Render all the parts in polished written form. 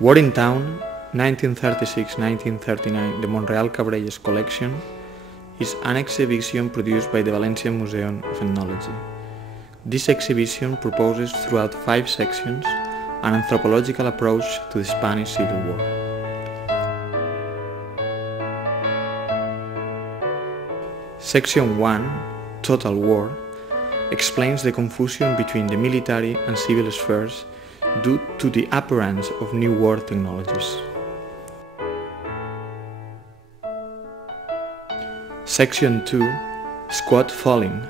War in Town, 1936-1939, the Monreal-Cabrelles collection, is an exhibition produced by the Valencian Museum of Ethnology. This exhibition proposes throughout 5 sections an anthropological approach to the Spanish Civil War. Section 1, Total War, explains the confusion between the military and civil spheres due to the appearance of new war technologies. Section 2, Squad Falling,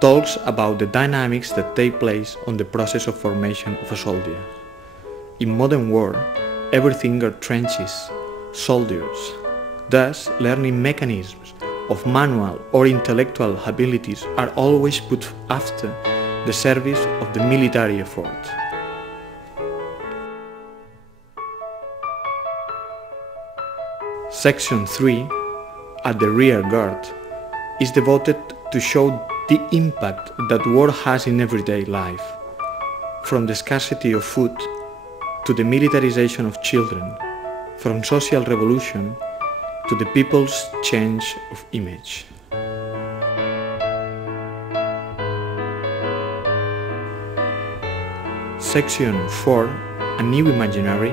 talks about the dynamics that take place on the process of formation of a soldier. In modern war, everything are trenches, soldiers, thus learning mechanisms of manual or intellectual abilities are always put after the service of the military effort. Section 3, At the Rear Guard, is devoted to show the impact that war has in everyday life, from the scarcity of food to the militarization of children, from social revolution to the people's change of image. Section 4, A New Imaginary,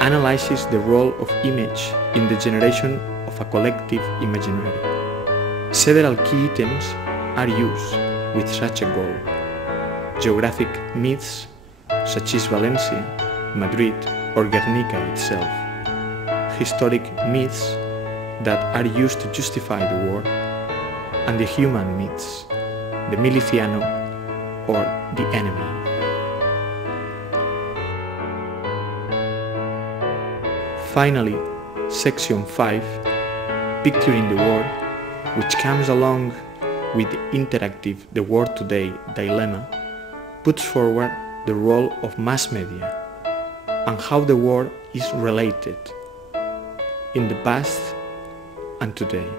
analyzes the role of image in the generation of a collective imaginary. Several key items are used with such a goal. Geographic myths, such as Valencia, Madrid, or Guernica itself. Historic myths that are used to justify the war, and the human myths, the miliciano or the enemy. Finally, Section 5, Picturing the War, which comes along with the interactive The War Today dilemma, puts forward the role of mass media and how the war is related in the past and today.